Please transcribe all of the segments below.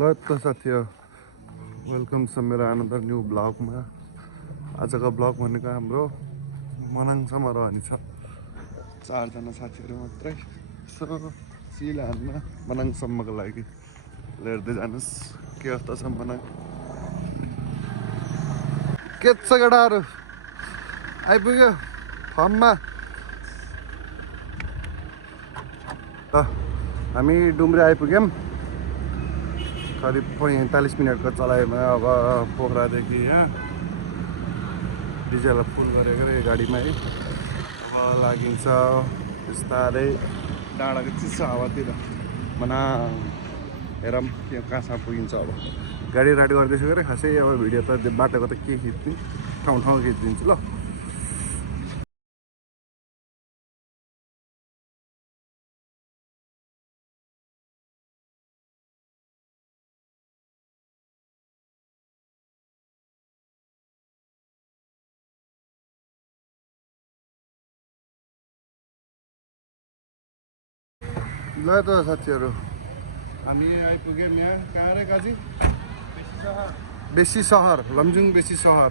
ल त साथीहरु वेलकम छ मेरो अनदर न्यू ब्लगमा। आजको ब्लग भनेको हाम्रो मनाङसम्म रहने छ। 4 जना साथीहरु मात्रै। सो सिल हान्न मनाङसम्मको लागि हेर्दै जानुस् के अवस्था छ मनाङ। के छ गडाहरु आइपुग्यो फर्ममा। हामी डुम्रे आइपुग्यौं। करिब 45 मिनटको चलाइमा अब पोखरादेखि यहाँ डिजेल फुल गरेको यो गाडीमा है। अब लागिन्छ बिस्तारै डाँडाको चिसो हावातिर मनाङ। हेरौँ त्यो कहाँसम्म पुगिन्छ। अब गाडी रेडी गर्दैछु गरे खासै अब भिडियो त बाटोको त के खिच्ने ठाउँ खिचिदिन्छु ल। ल त साथीहरु हामी आइपुग्यौँ यहाँ। कहाँ रे काजी? बेसी सहर लमजुङ बेसी सहर।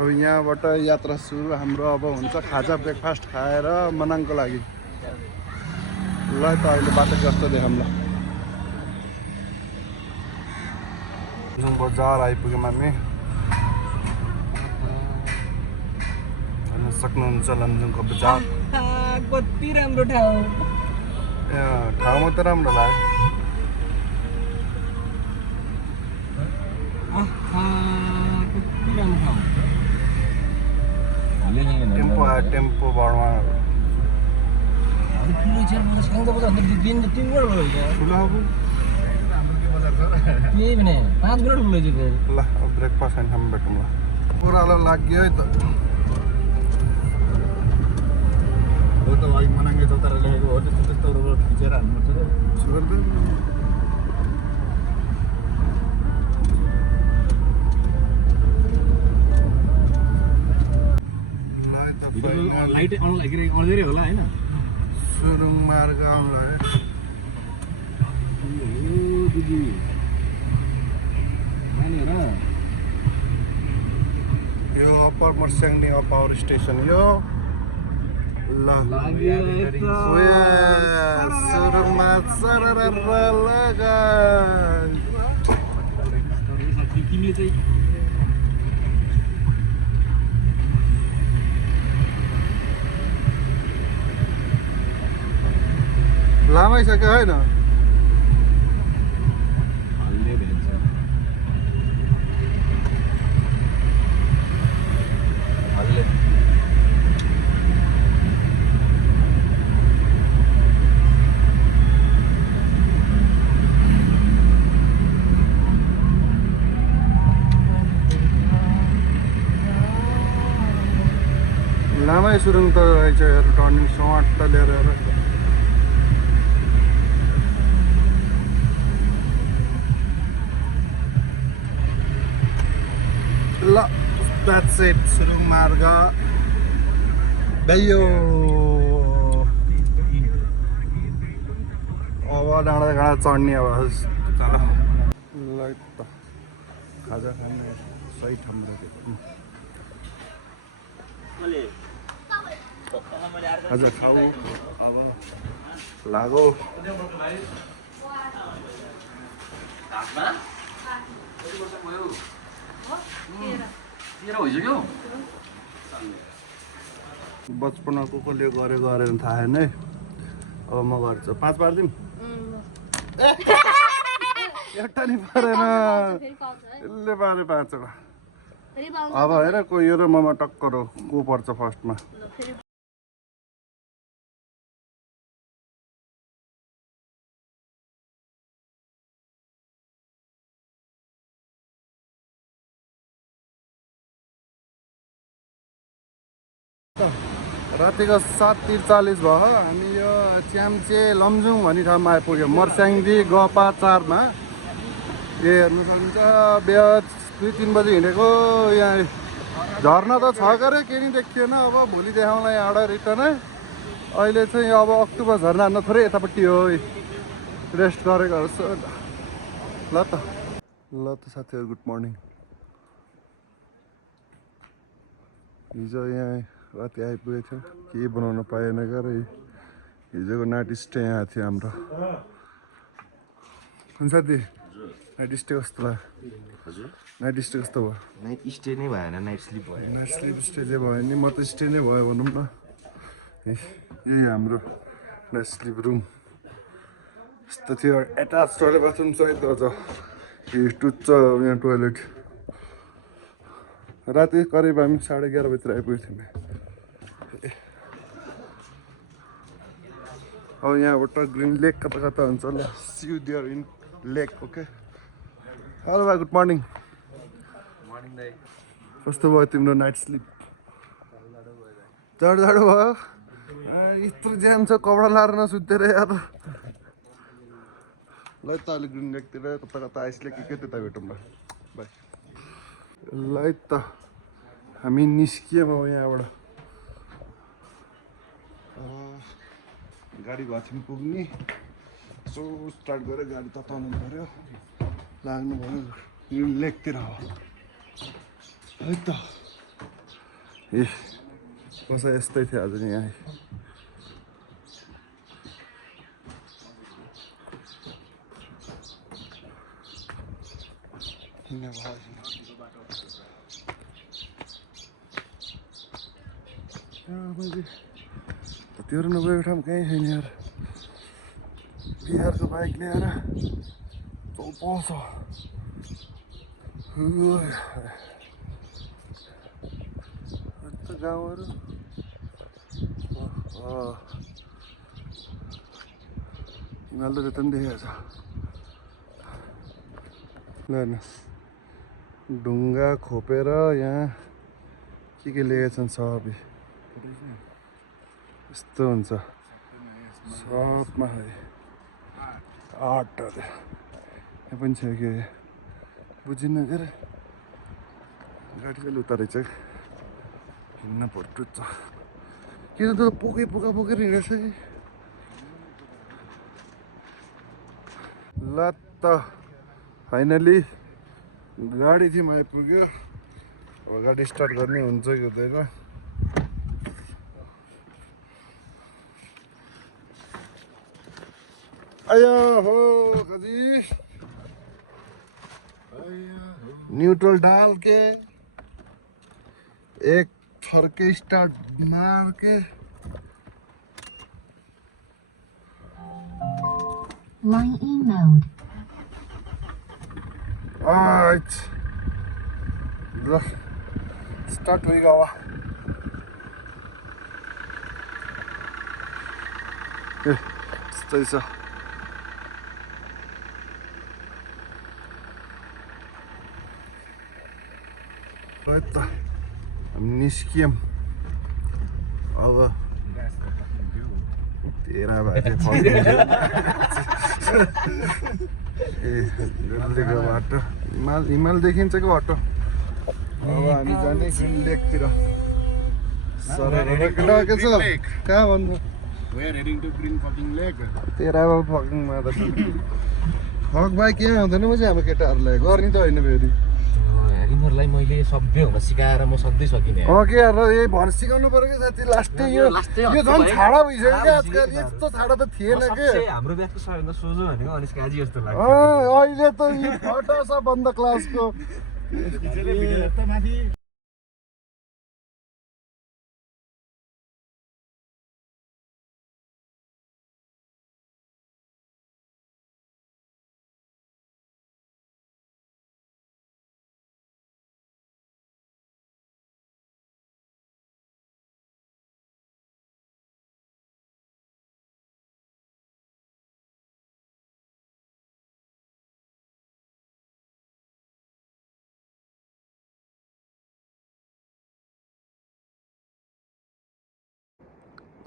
अब यहाँबाट यात्रा सुरु हाम्रो। अब हुन्छ खाजा ब्रेकफास्ट खाएर मनाङको लागि। ल त अहिले बाटो कस्तो देखाउँ ल। लमजुङ बजार आइपुग्यौँ हामी। हेर्न सक्नुहुन्छ लमजुङको बजार कति राम्रो ठाउँ। ठाउँमा त राम्रो लाग्यो। कति राम्रो ठाउँ। टेम्पो आयो टेम्पो बडमा ठुलो छ सँगै बजार दिन त 3 गुणा भयो यार। ठुलो अब त्यही भने 5 गुणा ठुलो छ। ल अब ब्रेकफास्ट खान खाम भेटौँ ल। पुरालो लाग्यो है त। हो त भाइ मनाङले चौतारा लेखेको हो त्यस्तो रोड खिचेर हाल्नुपर्छ रे। लाइट अँध्यारै होला हैन। सुरुङ मार्ग आउँला है। दिदी माने न यो अप्पर मर्स्याङनी पावर स्टेसन यो ल सुरुङमा तिमीले चाहिँ लामाइसक्यो होइन। हल्ले भेन्छ हल्ले लामै सुरुङ त रहेछ हेर। टर्निङ स्मार्ट लिएर हेर। ल द्याट्स इट सुरुङ मार्ग भयो। अब डाँडा चढ्ने अब चल ल त खाजा खाने सही ठाउँ रहेको। खाजा खाऊ अब लागो। बचपनको कसले गरेको गरेर थाहा छैन है। अब म गर्छु 5 पार्दिम। एउटा नि परेन यसले पारे 5 वटा। अब हेर कोही र ममा टक्कर हो को पर्छ फर्स्टमा। रातिको 7:43 भयो। हामी यो च्याम्चे लमजुङ भन्ने ठाउँमा आइपुग्यौँ। मर्स्याङदी गपा 4 मा। यो हेर्नु सक्नुहुन्छ बिहान 2-3 बजी हिँडेको। यहाँ झर्ना त छ गरे के नि देखिएन। अब भोलि देखाउँला यहाँबाट रिटर्न है। अहिले चाहिँ अब अक्टोबर झर्ना हान्न थोरै यतापट्टि हो। रेस्ट गरेको जस्तो ल त साथीहरू गुड मर्निङ। हिजो यहाँ राति आइपुगेको थियो, केही बनाउन पाएन क्या र हिजोको नाइट स्टे यहाँ थियो हाम्रो। कुन साथी नाइट स्टे कस्तो लाग्यो? नाइट स्टे कस्तो भयो? नाइट स्टे नै भएन, नाइट स्लिप भयो। नाइट स्लिप स्टे चाहिँ भयो नि, म त स्टे नै भयो भनौँ न। यही हाम्रो नाइट स्लिप रुम यस्तो थियो, एटाच टोइलेट बाथरुम सहित छ। टुच्च यहाँ टोइलेट। राति करिब हामी 11:30 बजीतिर आइपुगेको थियौँ। अब यहाँबाट ग्रिन लेक कता कता हुन्छ ल, see you there in lake. Okay, hello भाइ, गुड मर्निङ। मर्निङ दाइ। कस्तो भयो तिम्रो नाइट स्लिप? जाडो भयो? यत्रो ज्याम छ, कपडा लाएर नसुतेर यार। ल त अहिले ग्रिन लेकतिर कता कता आइस लेक के त्यता भेटौँ ल, बाई। ल त हामी निस्कियौँ अब यहाँबाट। गाडी भएको थियौँ पुग्ने, यसो स्टार्ट गरेर गाडी तताउनु पऱ्यो, लाग्नु पऱ्यो ग्रिन लेकतिर हो है त। ए कसै यस्तै थियो आज नि यहाँ। त्यो नगएको ठाउँ कहीँ छैन यार। बिहारको बाइक ल्याएर पाउँछ गाउँहरू। हिमाल त त्यता पनि देखेको छ। ल हेर्नुहोस्, ढुङ्गा खोपेर यहाँ के लेखेका छन् सबै। यस्तो हुन्छ सबमा है आर्टहरू। यहाँ पनि छ के बुझिनँ के अरे। गाडी चाहिँ उता रहेछ, हिँड्न पर्छ। किन त पुगा बोकेर हिँडेछ। ल त फाइनली गाडी थियौँ आइपुग्यो। अब गाडी स्टार्ट गर्ने हुन्छ कि हुँदैन। आया हो कजी न्यूट्रल डाल के एक फरके स्टार्ट मार के Line in mode. Alright, start होइगा वा। यस्तै छ। त हामी निस्कियौँ अब। 13 बजे ए जल्दीको बाटो हिमाल देखिन्छ कि बाटो। अब हामी जाने ग्रिन लेकतिर। के छ कहाँ भन्नु? We are heading to Green fucking Lake. 13 फकिङमा त फक बाइक यहाँ हुँदैन। म चाहिँ हाम्रो केटाहरूलाई गर्ने त होइन फेरि। यिनीहरूलाई मैले सभ्य हुन सिकाएर म सक्दै सकिनँ। के यार यही भन सिकाउनु पर्यो कि साथी। लास्टै यो झन् छाडा भइसक्यो क्या आजकल। यस्तो छाडा त थिएन के। हाम्रो ब्याचको सबैभन्दा सोझो भनेको अनिस काजी जस्तो लाग्छ। अहिले त यो फटा छ बन्द क्लासको।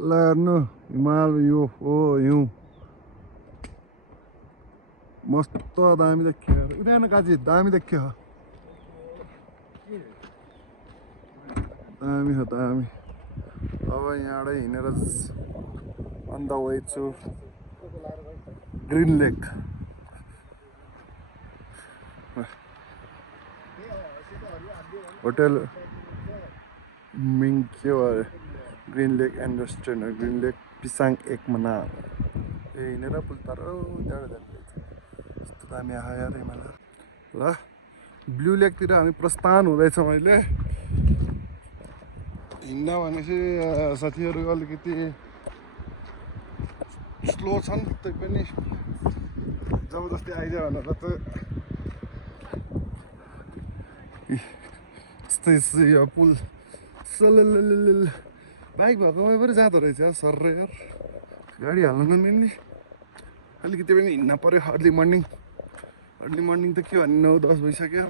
ल हेर्नु हिमाल यो हो हिउँ मस्त दामी देखियो। उनीहरू काजी दामी देखियो। दामी हो दामी। अब यहाँबाट हिँडेर अन द वे छु ग्रिन लेक होटल मिङ्क्यो green lake and restaurant green lake Pisang एक मना हिँडेर पुल तर त्यहाँबाट जानुपर्छ यस्तो दामी आयो यार हिमालय ल ब्लू लेकतिर हामी प्रस्थान हुँदैछौँ अहिले हिँड्न भनेपछि साथीहरू अलिकति स्लो छन् त्यही पनि जबरजस्ती आइदियो भनेर त यस्तै यो पुल सलल बाइक भएकोमा पनि जाँदो रहेछ यार सर यार गाडी हाल्नु नमिल्ने अलिकति पनि हिँड्न पऱ्यो अर्ली मर्निङ त के भन्ने 9-10 भइसक्यो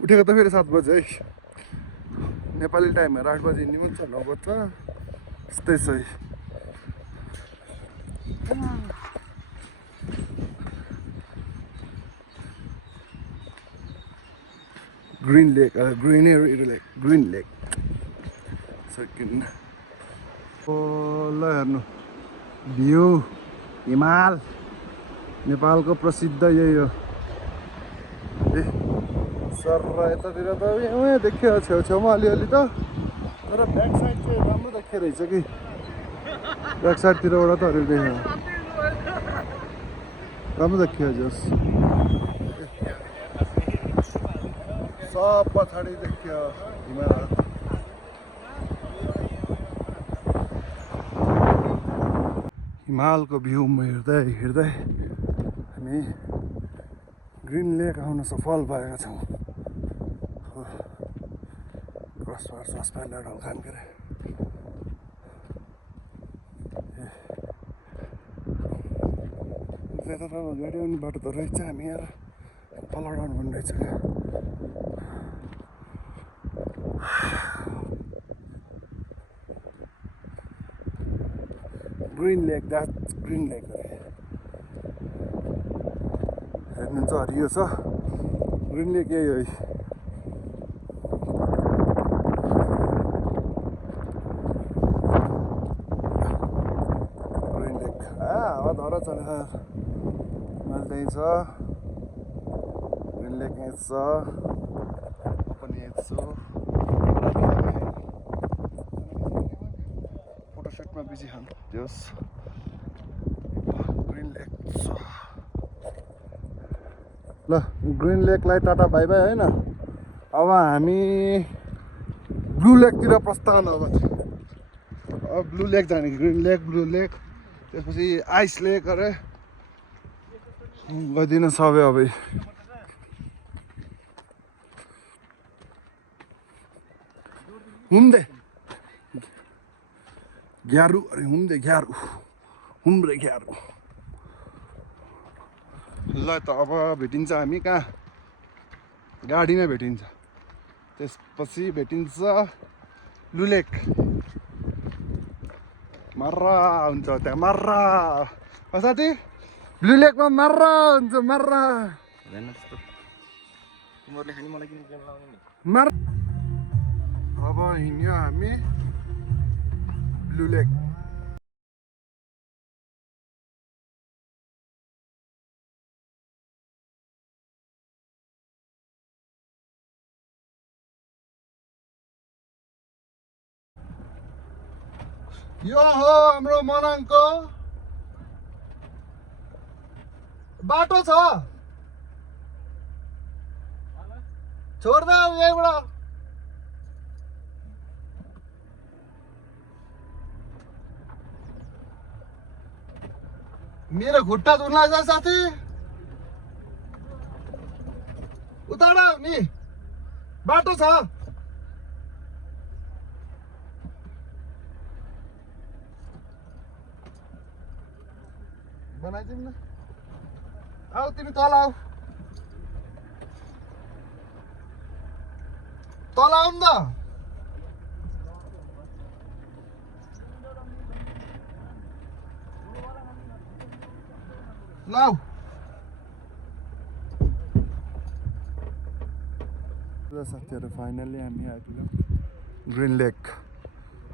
उठेको त फेरि 7 बजे है नेपाली टाइमहरू 8 बजी हिँड्ने पनि छ 9 बज्छ यस्तै सही ग्रिन लेक ग्रिन लेक सेकेन्ड ल हेर्नु भ्यू हिमाल नेपालको प्रसिद्ध यही हो ए सर यतातिर त उहाँ देखियो छेउछेउमा अलिअलि त तर ब्याक साइड चाहिँ राम्रो देखियो रहेछ कि ब्याक साइडतिरबाट त अलिअलि देख्यो राम्रो देखियो जस सब पछाडि देखियो हिमाल हिमालको भ्यू हेर्दै हेर्दै हामी ग्रिन लेक आउन सफल भएका छौँ क्रसबार ससपाइला ढल्कान के अरे त्यता त गाडी आउने बाटो त रहेछ हामी यहाँ तल डाउन भन्ने रहेछ क्या ग्रिन लेक द्याट्स ग्रिन लेक हेर्नु चाहिँ हरियो छ ग्रिन लेक यही हो ग्रिन लेक हावा धरा छ मैले त्यहीँ छ ग्रिन लेक यहीँ छ पनि यहीँ छु फोटोसुटमा बिजी खानु जस ग्रिन लेक छ ल ग्रिन लेकलाई टाटा बाई बाई होइन अब हामी ब्लू लेकतिर प्रस्थान अब ब्लू लेक जाने ग्रिन लेक ब्लू लेक त्यसपछि आइस लेक अरे गइदिन सबै अब हुम्दे ग्यारु अरे हुम्दे ग्यारु हुम्रे ग्यारु ल त अब भेटिन्छ हामी कहाँ गाडीमा भेटिन्छ त्यसपछि भेटिन्छ ब्लू लेक मर्रा हुन्छ त्यहाँ मर्रा साथी ब्लू लेकमा मर्रा हुन्छ मर्रा मर अब हिँड्यो हामी ब्लू लेक यो हो हाम्रो मनाङको बाटो छ छोड्दा यहीँबाट मेरो खुट्टा धुन लाग्छ साथी उतार नि बाटो छ बनाइदिउँ न आऊ तिमी तल आऊ तल आऊ न लाऊ साथीहरू फाइनली हामी आइपुग्यौँ ग्रिन लेक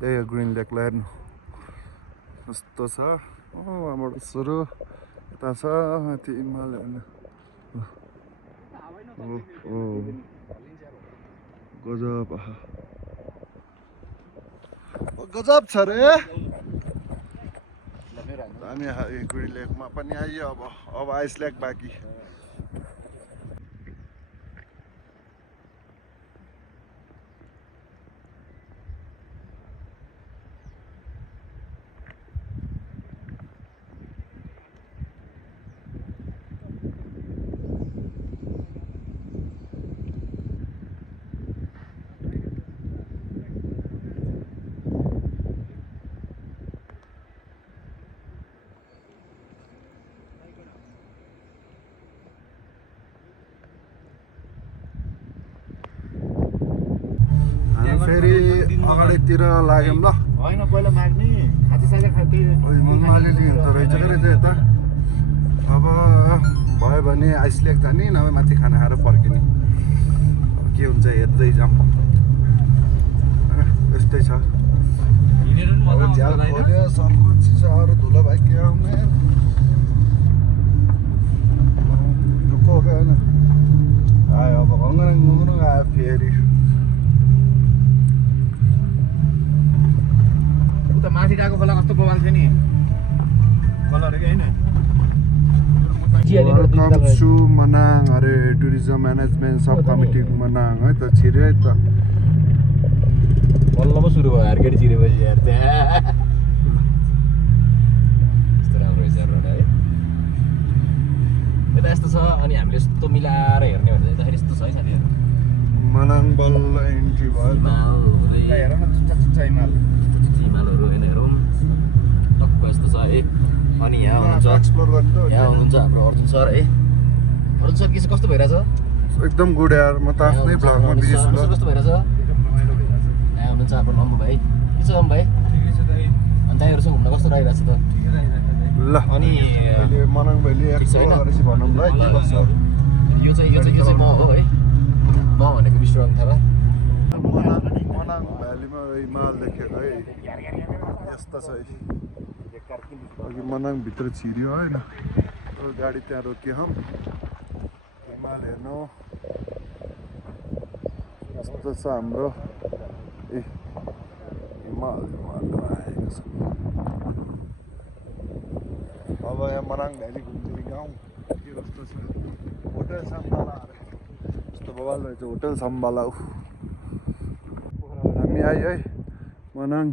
यही हो ग्रिन लेकलाई हेर्नु कस्तो छ वहाँबाट सुरु यता छ माथि हिमाल हेर्नु गजब गजब छ रे हामी गुडी लेकमा पनि आइयो अब आइस लेक बाँकी फेरि अगाडितिर लाग्यौँ ल होइन पहिला माग्ने खाजासाजा खाँदै मङमाले लिँदो रहेछ क्या रहेछ यता अब भयो भने आइस लेक जाने नभए माथि खाना खाएर फर्किने के हुन्छ हेर्दै जाऊँ यस्तै छ अब झ्याल खोल्यो सबको चिसाहरू धुलो भाइ के आउने दुःख हो क्या होइन आयो अब घङ्गरङ घुङ्गरङ आयो फेरि उता माथि गएको खोला कस्तो बवाल थियो नि कलर कि होइन वेलकम टु मनाङ अरे टुरिज्म म्यानेजमेन्ट सब कमिटी मनाङ है त छिरे है त बल्ल पो सुरु भयो यार केटी चिरेपछि यार त्यहाँ यस्तो राम्रो रहेछ रोड है यता यस्तो छ अनि हामीले यस्तो मिलाएर हेर्ने भने चाहिँ यस्तो छ है साथीहरू मनाङ बल्ल इन्ट्री भयो हेर न चुच्चा चुच्चा हिमाल हिमालहरू होइन हेरौँ टक्क यस्तो छ है अनि यहाँ हुनुहुन्छ एक्सप्लोर गर्ने त यहाँ हुनुहुन्छ हाम्रो अर्जुन सर है अर्जुन सर के चाहिँ कस्तो भइरहेछ एकदम गुड यार म त आफ्नै ब्लगमा बिजी छु ल कस्तो भइरहेछ यहाँ हुनुहुन्छ हाम्रो नम्बु भाइ के छ नम्बु भाइ अनि दाइहरूसँग घुम्न कस्तो लागिरहेछ त ल अनि अहिले मनाङ भाइले एक्सप्लोर गरेपछि भनौँ ल के गर्छ यो चाहिँ म हो है म भनेको विश्वरङ थापा मनाङ भ्यालीमा हिमाल देखेको है यस्तो छ है अघि मनाङ भित्र छिर्यो होइन गाडी त्यहाँ रोकियो हम हिमाल हेर्नु यस्तो छ हाम्रो ए हिमाल आएको छ अब यहाँ मनाङ भ्याली घुम्ने गाउँ के कस्तो छ होटल सम्बाला यस्तो बवाल रहेछ होटल सम्बाला हामी आयो है मनाङ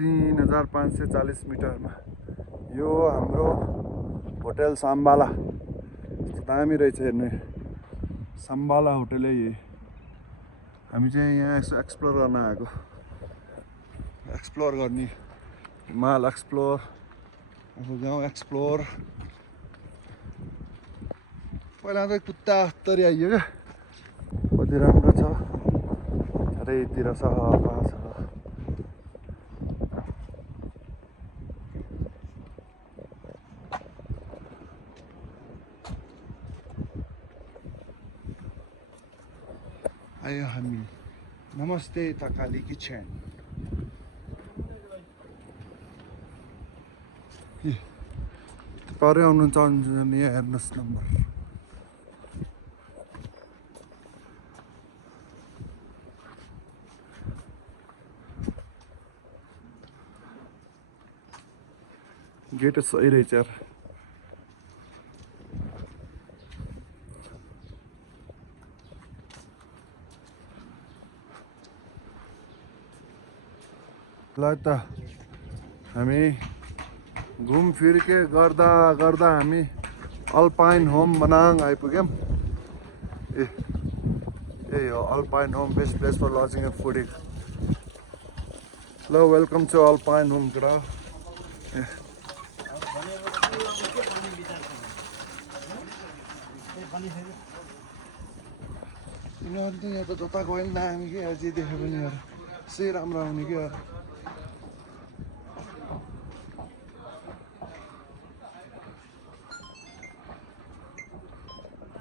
3540 मिटरमा यो हाम्रो होटल सम्बाला दामी रहेछ हेर्नु सम्बाला होटल है हामी चाहिँ यहाँ यसो एक्सप्लोर गर्न आएको एक्सप्लोर गर्ने हिमाल एक्सप्लोर गाउँ एक्सप्लोर पहिला त कुत्ता तरी आइयो क्या कति राम्रो छ चारैतिर सफा छ आयो हामी नमस्ते तकाली किचन परे आउनुहुन्छ भने हेर्नुहोस् नम्बर गेट सही रहेछ यार ल त हामी घुमफिर के गर्दा गर्दा हामी अल्पाइन होम मनाङ आइपुग्यौँ ए हो Alpine Home best place for lodging and fooding ल वेलकम टु अल्पाइन होम कुरा यिनीहरू त यहाँ त जता गयो नि दामी के अझै देख्यो भने यार यसै राम्रो आउने क्या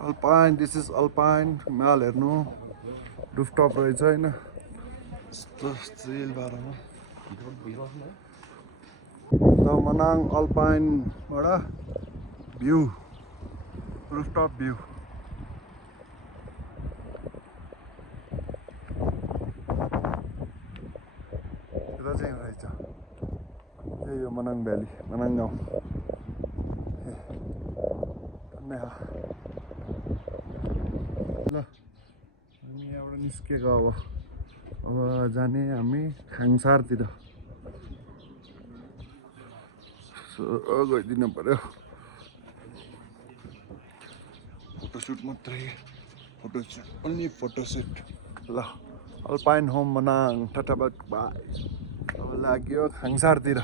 अल्पाइन दिस इज अल्पाइन हिमाल हेर्नु रुफटप रहेछ होइन यस्तो चिल बाह्रमा मनाङ अल्पाइनबाट भ्यू रुफटप भ्यू यता चाहिँ रहेछ यही हो मनाङ भ्याली मनाङ गाउँ ल हामी यहाँबाट निस्केको अब जाने हामी खाङसारतिर गइदिनु पर्यो फोटोसुट मात्रै फोटोसुट ओन्ली फोटोसुट ल अल्पाइन होम मनाङ टाटाबाट बाई अब लाग्यो खाङसारतिर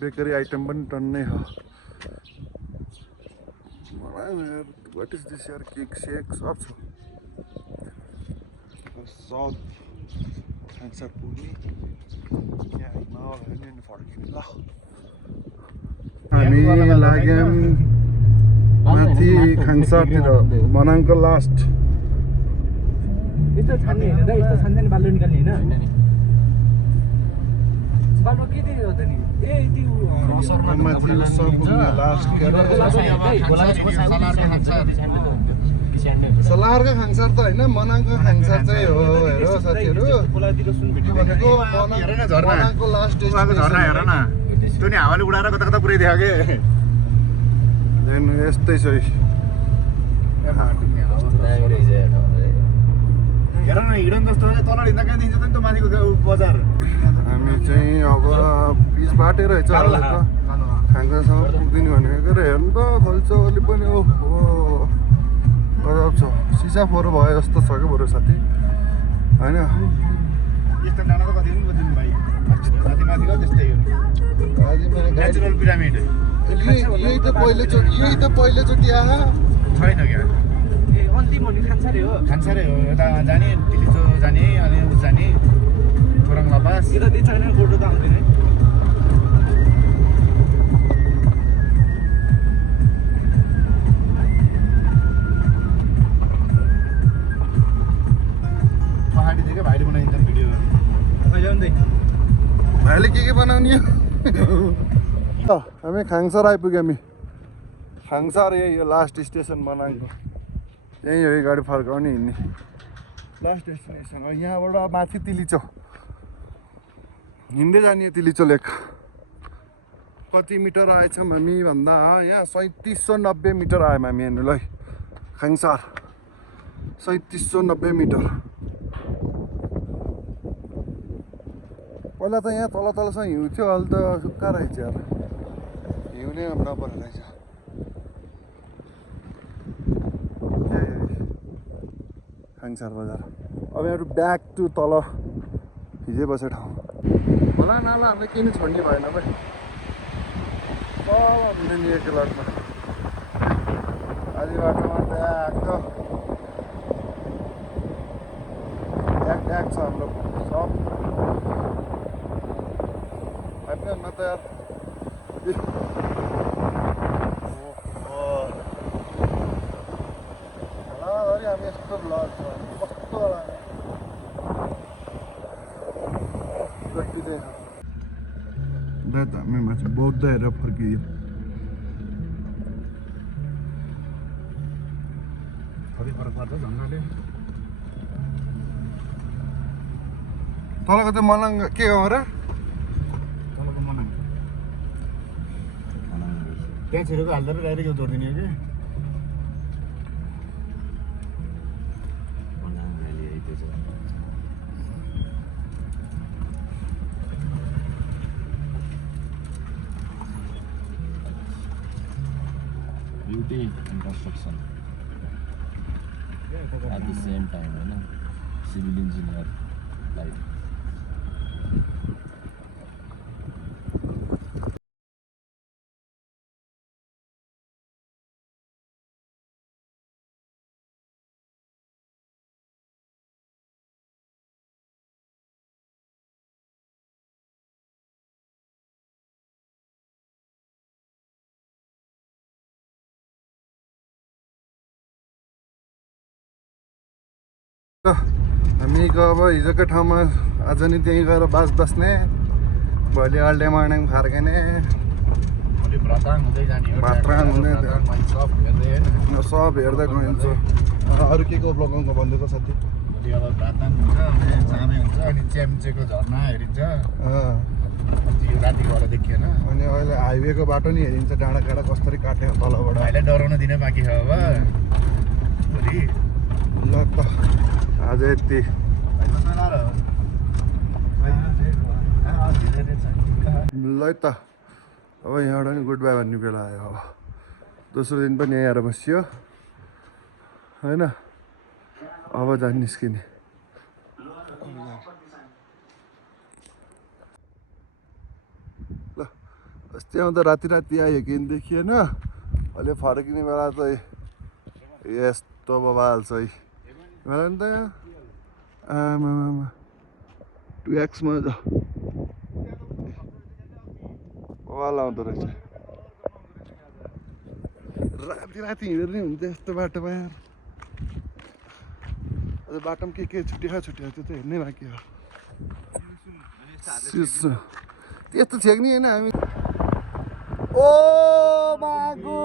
बेकरी आइटम पनि टन्नै हो वाट इज दिस यार केक सेक सब छ साउथ खाङसार पुग्ने यहाँ हिमाल हेर्ने फर्किने ल हामी लाग्यौँ माथि खाङसारतिर मनाङको लास्ट यस्तो छान्ने होइन यस्तो छान्छ नि बाल्लो निकाल्ने होइन बाल्लो के दिने हो त नि ए त्यो माथि सब पुग्ने लास्ट के अरे सलारको खाङसार त होइन मनाङको खाङसार चाहिँ हो हेर साथीहरू भनेको मनाङको लास्ट झर्ना हेर न त्यो नि हावाले उडाएर कता कता पुऱ्याइदियो के यस्तै छ हेर न हिडन जस्तो तल हिँड्दा कहाँ देखिन्छ त नि त माथिको बजार हामी चाहिँ अब पिच बाटेर रहेछ खाङसारसम्म पुग्दिने भनेको के हेर्नु त खल्चोली पनि ओहो गजब छ सिसा फोहोर भयो जस्तो छ क्या बरु साथी होइन यस्तो डाँडा त कति पनि बुझ्नु भाइ माथि माथिको त्यस्तै हो नेचुरल पिरामिड यही त पहिलोचोटि आहा छैन क्या ए अन्तिम भन्ने खान्छारे हो खान्छारे हो यता जाने तिलिचो जाने अनि उस जाने थोरङ लपास यता त्यही छैन गोटो त आउँदैन पहाडी देख्यो भाइले बनाइन्छ भिडियो अहिले आउँदै भाइले के बनाउने हो हामी खाङसार आइपुग्यो हामी खाङसार यही हो लास्ट स्टेसन मनाङको यहीँ हो गाडी फर्काउने हिँड्ने लास्ट डेस्टिनेसन हो यहाँबाट माथि तिलिचो हिँड्दै जाने तिलिचो लेक कति मिटर आएछौँ हामी भन्दा यहाँ 3790 मिटर आयौँ हामी यहाँनिर खाङसार 3790 मिटर पहिला त यहाँ तल तलसँग हिउँ थियो अहिले त सुक्खा रहेछ यार हिउँ नै नपरेको रहेछ खाङसार बजार अब यहाँ ब्याक टु तल हिजै बसेको ठाउँ होला नाला हामीले केही नै छोड्ने भएन भाइ तल हुन्छ नि एक लटमा आधी बाटोमा ब्याक ब्याक छ हाम्रो सब न त यार हामी यस्तो ब्लग छ कस्तो त हामी माथि बौद्ध हेरेर फर्कियो कति फरक पर्छ झन्डाले तलको त मनाङ के हो र तलको मनाङ त्यहाँ छिरेको हाल्दा डाइरेक्ट यो जोडिदिने हो कि Beauty and construction at the same time, you know, civil engineer life. हामीको अब हिजोको ठाउँमा आज नि त्यहीँ गएर बास बस्ने भोलि अर्ली मर्निङ फर्किने भोलि भ्रताङ हुँदै जाने हो भात्राङ हुँदै सब हेर्दै होइन सब हेर्दै गइन्छ अरू के को ब्लगाउनु भनिदिएको साथी भोलि अब भ्रताङ हुन्छ अनि जामे हुन्छ अनि च्याम्चेको झर्ना हेरिन्छ यो राति गएर देखिएन अनि अहिले हाइवेको बाटो नि हेरिन्छ डाँडा काँडा कसरी काट्यो तलबाट भाइलाई डराउन दिन बाँकी छ अब भोलि ल त आज यति ल त अब यहाँबाट नि गुड बाई भन्ने बेला आयो अब दोस्रो दिन पनि यहीँ आएर बसियो होइन अब जान निस्किने ल अस्ति आउँदा राति आयो किन देखिएन अहिले फर्किने बेला चाहिँ यस्तो बबाल चाहिँ हेर नि त यहाँ आमामा 2x मा बबाल आउँदो रहेछ राति हिँडेर नि हुन्छ यस्तो बाटोमा यार अझ बाटोमा के छुट्टिया त्यो त हेर्नै बाँकी हो त्यस्तो थियो नि होइन हामी ओ बागु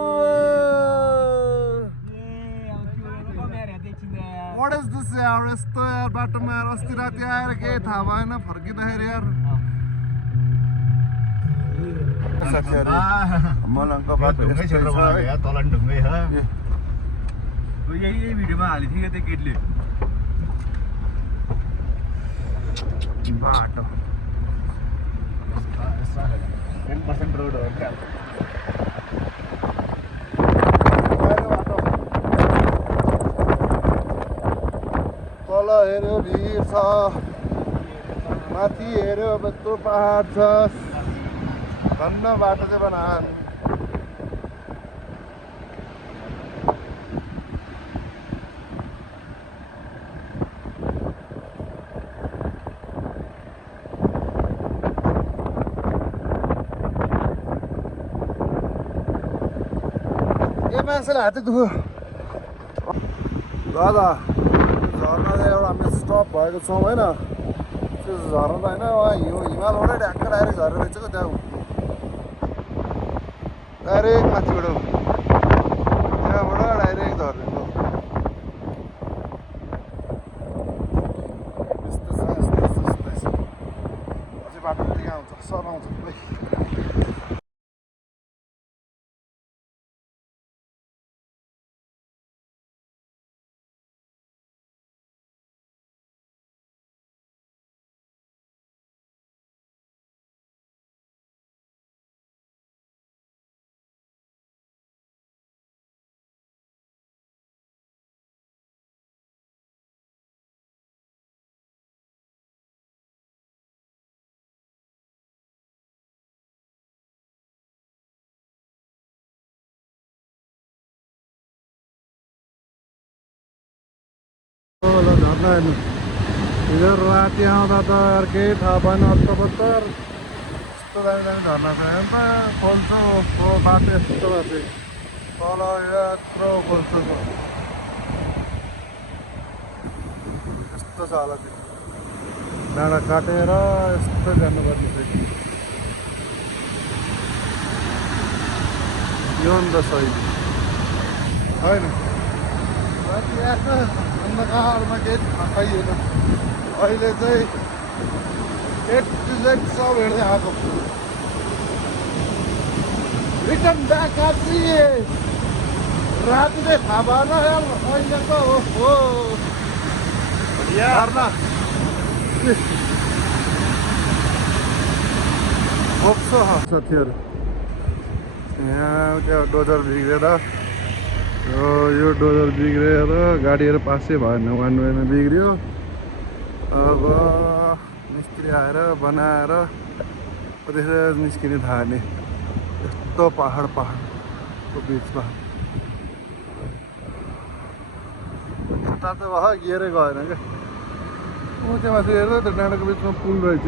What is this यार यस्तो यार बाटोमा यार अस्ति राति आएर केही थाहा भएन फर्किँदाखेरि यार साथीहरू मलङको बाटो यस्तै छ है तल ढुङ्गै छ यही भिडियोमा हालेको थियो त्यो केटले बाटो 10% रोड हो क्या तल हेऱ्यो भिर छ माथि हेऱ्यो बेत्तो पहाड छ धन्न बाटो चाहिँ बनान ए मान्छेले हाते दुख्यो दादा झर्ना चाहिँ एउटा हामी स्टप भएको छौँ होइन त्यो झर्ना त होइन हिमालबाटै ढ्याक्क डाइरेक्ट झरेर रहेछ क्या त्यहाँ डाइरेक्ट माथिबाट त्यहाँबाट डाइरेक्ट झरेको यस्तै छ अझै बाटो त्यही आउँछ सर आउँछ पुरै झर्ना हेर्नु हिजो राति आउँदा त केही थाहा भएन अत्तर यस्तो दामी झर्ना छ हेर्नु त खोल्छ बाटो यस्तो माथि तल यत्रो खोल्छ यस्तो छ होला त्यो डाँडा काटेर यस्तो जानुपर्ने चाहिँ यो नि त सही होइन अन्धकारमा केही थाहा पाइएन अहिले चाहिँ A to Z सब हेर्दै आएको रिटर्न ब्याक आइए राति चाहिँ थाहा भएन यार अहिले त हो झर्ना खोप्छो साथीहरू यहाँ क्या डोजर बिग्रेर यो डोजर बिग्रेर गाडीहरू पासै भएन वान वेमा बिग्रियो अब मिस्त्री आएर बनाएर त्यसरी निस्किने थाल्ने यस्तो पहाडको बिचमा स्टार्ट त भयो गियरै गएन क्या ऊ त्यहाँ माथि हेर्दा त डाँडाको बिचमा पुल रहेछ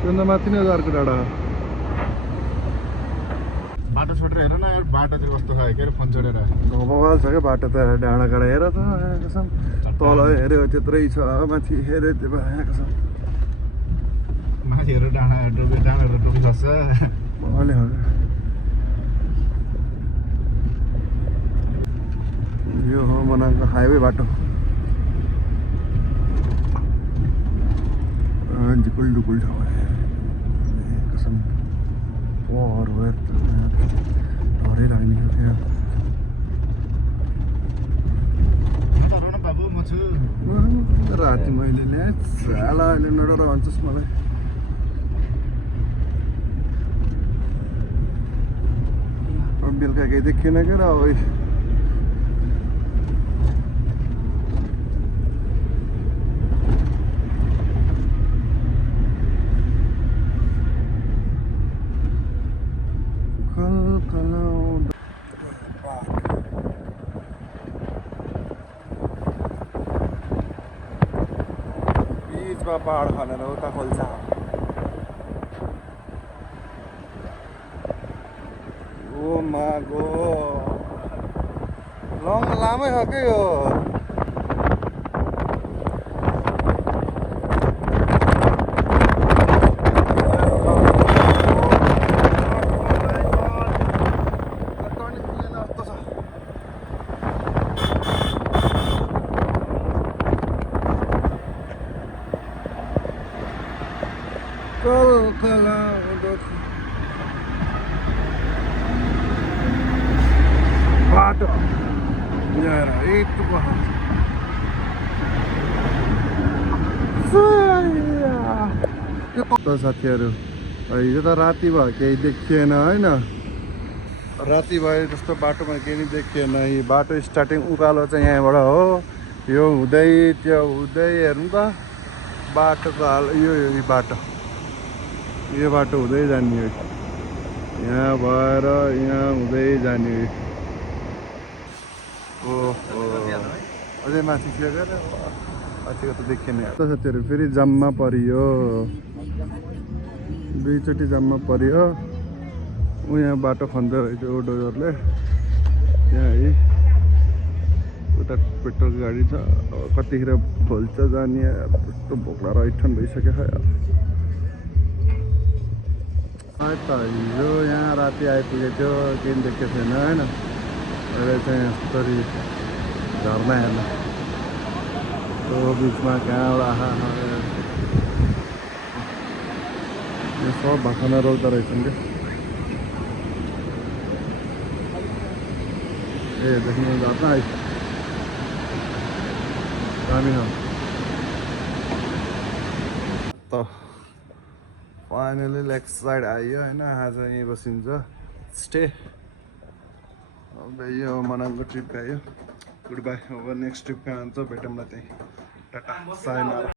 त्योभन्दा माथि नै अर्को डाँडा बाटो छोडेर हेर न यार बाटो चाहिँ कस्तो छ के अरे फोन छोडेर बवाल छ क्या बाटो त डाँडा काँडा हेर त कसम तल हेऱ्यो त्यत्रै छ माथि हेऱ्यो त्यो यहाँको छ माथि माथिहरू डाँडाहरू डुबी खस्छ। अलि यो हो मनाङको हाइवे बाटो। झुकुल डुकुल छ कसम और डरै लाग्ने यहाँ तर न बाबु म छु। राति मैले ल्याएँ साला अहिले नडर भन्छस् मलाई। अब बेलुका केही देखिएन क्या र अब बिचमा पहाड खनेर उता खोल्छ। ओ मागो लामै हो के यो। Bato. Nyara itu kok. साथीहरू हिजो त राति भयो केही देखिएन होइन। राति भयो जस्तो बाटोमा केही नि देखिएन। यो बाटो स्टार्टिङ उकालो चाहिँ यहाँबाट हो। यो हुँदै त्यो हुँदै हेर्नु त बाटोको हाल यो बाटो हुँदै जाने हो। यहाँ भएर यहाँ हुँदै जाने हो। अझै माथि थियो क्या माथिको त देखिएन। साथीहरू फेरि जाममा परियो, दुईचोटि जाममा परियो। यहाँ बाटो खन्दै रहेछ डोजरले। यहाँ है उता पेट्रोल गाडी छ। कतिखेर खोल्छ जाने यस्तो भोक्ला रहिठन भइसक्यो यार। त हिजो यहाँ राति आइपुगेको थियो केही देखेको थिएन होइन। अहिले चाहिँ यस्तरी झर्ना हेर्नु त्यो बिचमा कहाँबाट आहा यो सब भाषामा रोक्दो रहेछन् क्या। ए देख्नु झर्ना है दामी हो त। फाइनली लेग साइड आइयो होइन। आज यहीँ बसिन्छ स्टे। अब यो मनाङको ट्रिप गयो। Good by. अब नेक्स्ट ट्रिप कहाँ हुन्छ भेटौँला त्यहीँ। टाटा साइनारा।